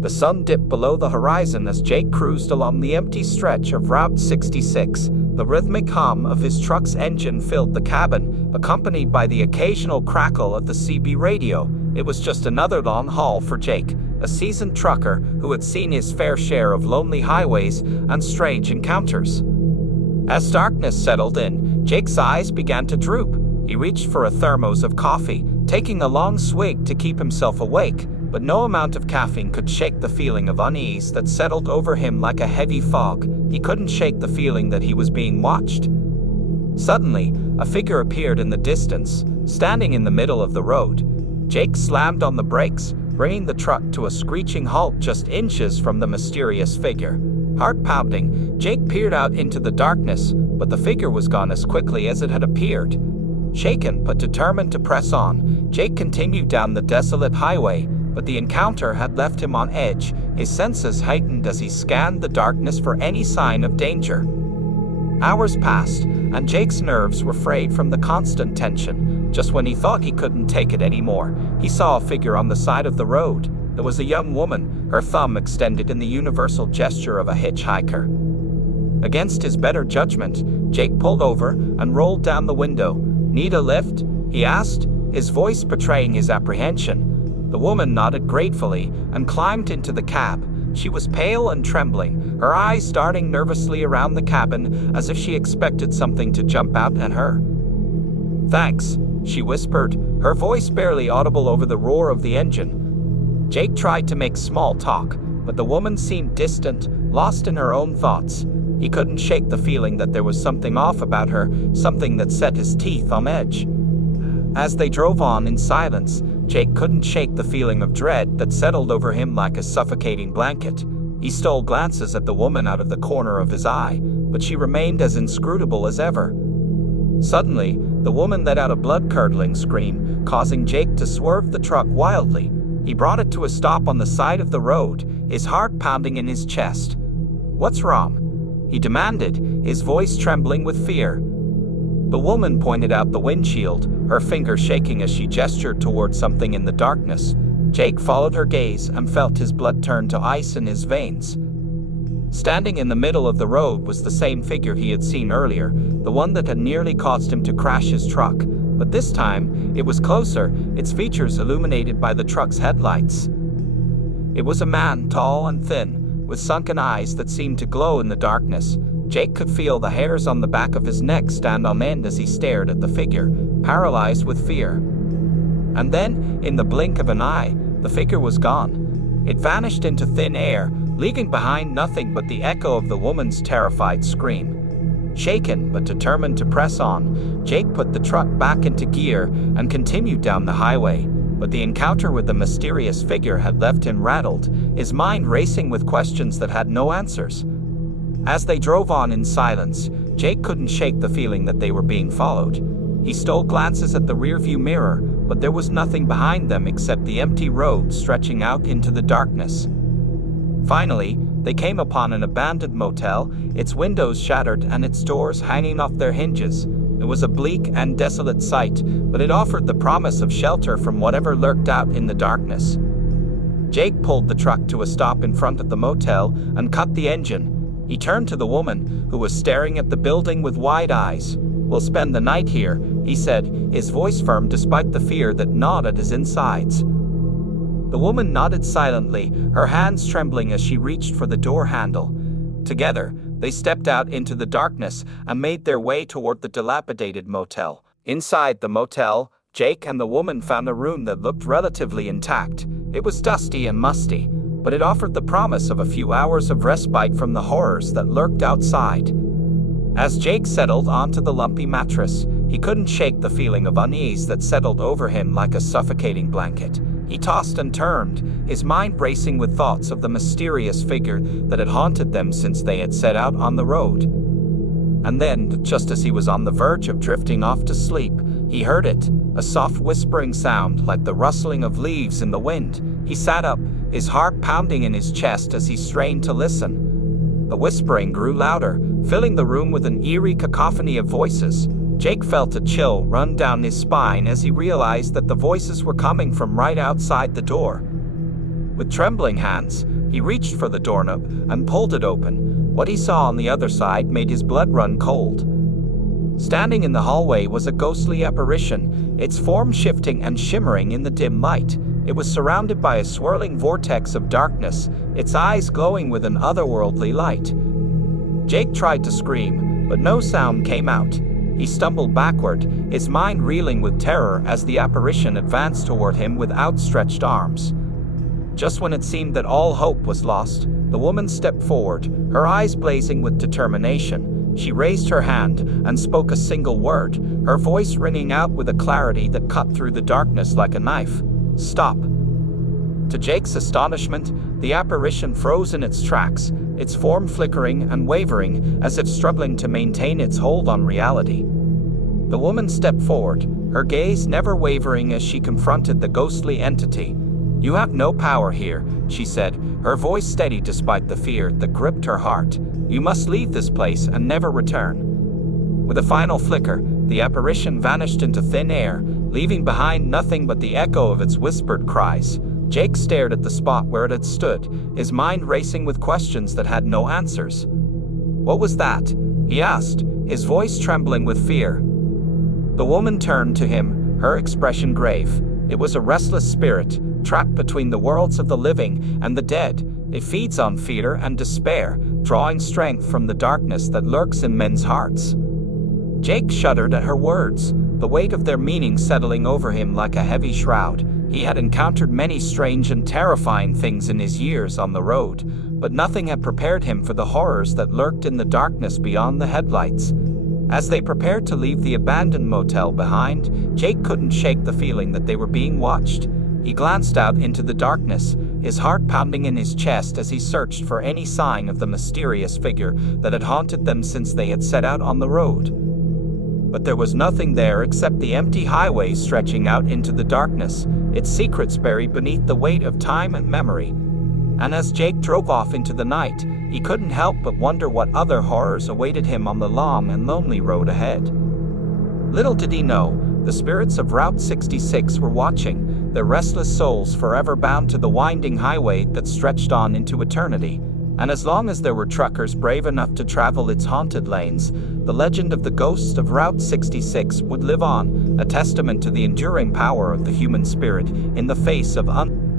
The sun dipped below the horizon as Jake cruised along the empty stretch of Route 66. The rhythmic hum of his truck's engine filled the cabin, accompanied by the occasional crackle of the CB radio. It was just another long haul for Jake, a seasoned trucker who had seen his fair share of lonely highways and strange encounters. As darkness settled in, Jake's eyes began to droop. He reached for a thermos of coffee, taking a long swig to keep himself awake, but no amount of caffeine could shake the feeling of unease that settled over him like a heavy fog. He couldn't shake the feeling that he was being watched. Suddenly, a figure appeared in the distance, standing in the middle of the road. Jake slammed on the brakes, bringing the truck to a screeching halt just inches from the mysterious figure. Heart pounding, Jake peered out into the darkness, but the figure was gone as quickly as it had appeared. Shaken but determined to press on, Jake continued down the desolate highway, but the encounter had left him on edge, his senses heightened as he scanned the darkness for any sign of danger. Hours passed, and Jake's nerves were frayed from the constant tension. Just when he thought he couldn't take it anymore, he saw a figure on the side of the road. It was a young woman, her thumb extended in the universal gesture of a hitchhiker. Against his better judgment, Jake pulled over and rolled down the window. "Need a lift?" he asked, his voice betraying his apprehension. The woman nodded gratefully and climbed into the cab. She was pale and trembling, her eyes darting nervously around the cabin as if she expected something to jump out at her. "Thanks," she whispered, her voice barely audible over the roar of the engine. Jake tried to make small talk, but the woman seemed distant, lost in her own thoughts. He couldn't shake the feeling that there was something off about her, something that set his teeth on edge. As they drove on in silence, Jake couldn't shake the feeling of dread that settled over him like a suffocating blanket. He stole glances at the woman out of the corner of his eye, but she remained as inscrutable as ever. Suddenly, the woman let out a blood-curdling scream, causing Jake to swerve the truck wildly. He brought it to a stop on the side of the road, his heart pounding in his chest. "What's wrong?" he demanded, his voice trembling with fear. The woman pointed out the windshield, her finger shaking as she gestured toward something in the darkness. Jake followed her gaze and felt his blood turn to ice in his veins. Standing in the middle of the road was the same figure he had seen earlier, the one that had nearly caused him to crash his truck. But this time, it was closer, its features illuminated by the truck's headlights. It was a man, tall and thin, with sunken eyes that seemed to glow in the darkness. Jake could feel the hairs on the back of his neck stand on end as he stared at the figure, paralyzed with fear. And then, in the blink of an eye, the figure was gone. It vanished into thin air, leaving behind nothing but the echo of the woman's terrified scream. Shaken but determined to press on, Jake put the truck back into gear and continued down the highway. But the encounter with the mysterious figure had left him rattled, his mind racing with questions that had no answers. As they drove on in silence, Jake couldn't shake the feeling that they were being followed. He stole glances at the rearview mirror, but there was nothing behind them except the empty road stretching out into the darkness. Finally, they came upon an abandoned motel, its windows shattered and its doors hanging off their hinges. It was a bleak and desolate sight, but it offered the promise of shelter from whatever lurked out in the darkness. Jake pulled the truck to a stop in front of the motel and cut the engine. He turned to the woman, who was staring at the building with wide eyes. "We'll spend the night here," he said, his voice firm despite the fear that gnawed at his insides. The woman nodded silently, her hands trembling as she reached for the door handle. Together, they stepped out into the darkness and made their way toward the dilapidated motel. Inside the motel, Jake and the woman found a room that looked relatively intact. It was dusty and musty, but it offered the promise of a few hours of respite from the horrors that lurked outside. As Jake settled onto the lumpy mattress, he couldn't shake the feeling of unease that settled over him like a suffocating blanket. He tossed and turned, his mind racing with thoughts of the mysterious figure that had haunted them since they had set out on the road. And then, just as he was on the verge of drifting off to sleep, he heard it, a soft whispering sound like the rustling of leaves in the wind. He sat up, his heart pounding in his chest as he strained to listen. The whispering grew louder, filling the room with an eerie cacophony of voices. Jake felt a chill run down his spine as he realized that the voices were coming from right outside the door. With trembling hands, he reached for the doorknob and pulled it open. What he saw on the other side made his blood run cold. Standing in the hallway was a ghostly apparition, its form shifting and shimmering in the dim light. It was surrounded by a swirling vortex of darkness, its eyes glowing with an otherworldly light. Jake tried to scream, but no sound came out. He stumbled backward, his mind reeling with terror as the apparition advanced toward him with outstretched arms. Just when it seemed that all hope was lost, the woman stepped forward, her eyes blazing with determination. She raised her hand and spoke a single word, her voice ringing out with a clarity that cut through the darkness like a knife. "Stop." To Jake's astonishment, the apparition froze in its tracks, its form flickering and wavering as if struggling to maintain its hold on reality. The woman stepped forward, her gaze never wavering as she confronted the ghostly entity. "You have no power here," she said, her voice steady despite the fear that gripped her heart. "You must leave this place and never return." With a final flicker, the apparition vanished into thin air, leaving behind nothing but the echo of its whispered cries. Jake stared at the spot where it had stood, his mind racing with questions that had no answers. "What was that?" he asked, his voice trembling with fear. The woman turned to him, her expression grave. It was a restless spirit, trapped between the worlds of the living and the dead. It feeds on fear and despair, drawing strength from the darkness that lurks in men's hearts. Jake shuddered at her words, the weight of their meaning settling over him like a heavy shroud. He had encountered many strange and terrifying things in his years on the road, but nothing had prepared him for the horrors that lurked in the darkness beyond the headlights. As they prepared to leave the abandoned motel behind, Jake couldn't shake the feeling that they were being watched. He glanced out into the darkness, his heart pounding in his chest as he searched for any sign of the mysterious figure that had haunted them since they had set out on the road. But there was nothing there except the empty highway stretching out into the darkness, its secrets buried beneath the weight of time and memory. And as Jake drove off into the night, he couldn't help but wonder what other horrors awaited him on the long and lonely road ahead. Little did he know, the spirits of Route 66 were watching, their restless souls forever bound to the winding highway that stretched on into eternity. And as long as there were truckers brave enough to travel its haunted lanes, the legend of the ghosts of Route 66 would live on, a testament to the enduring power of the human spirit in the face of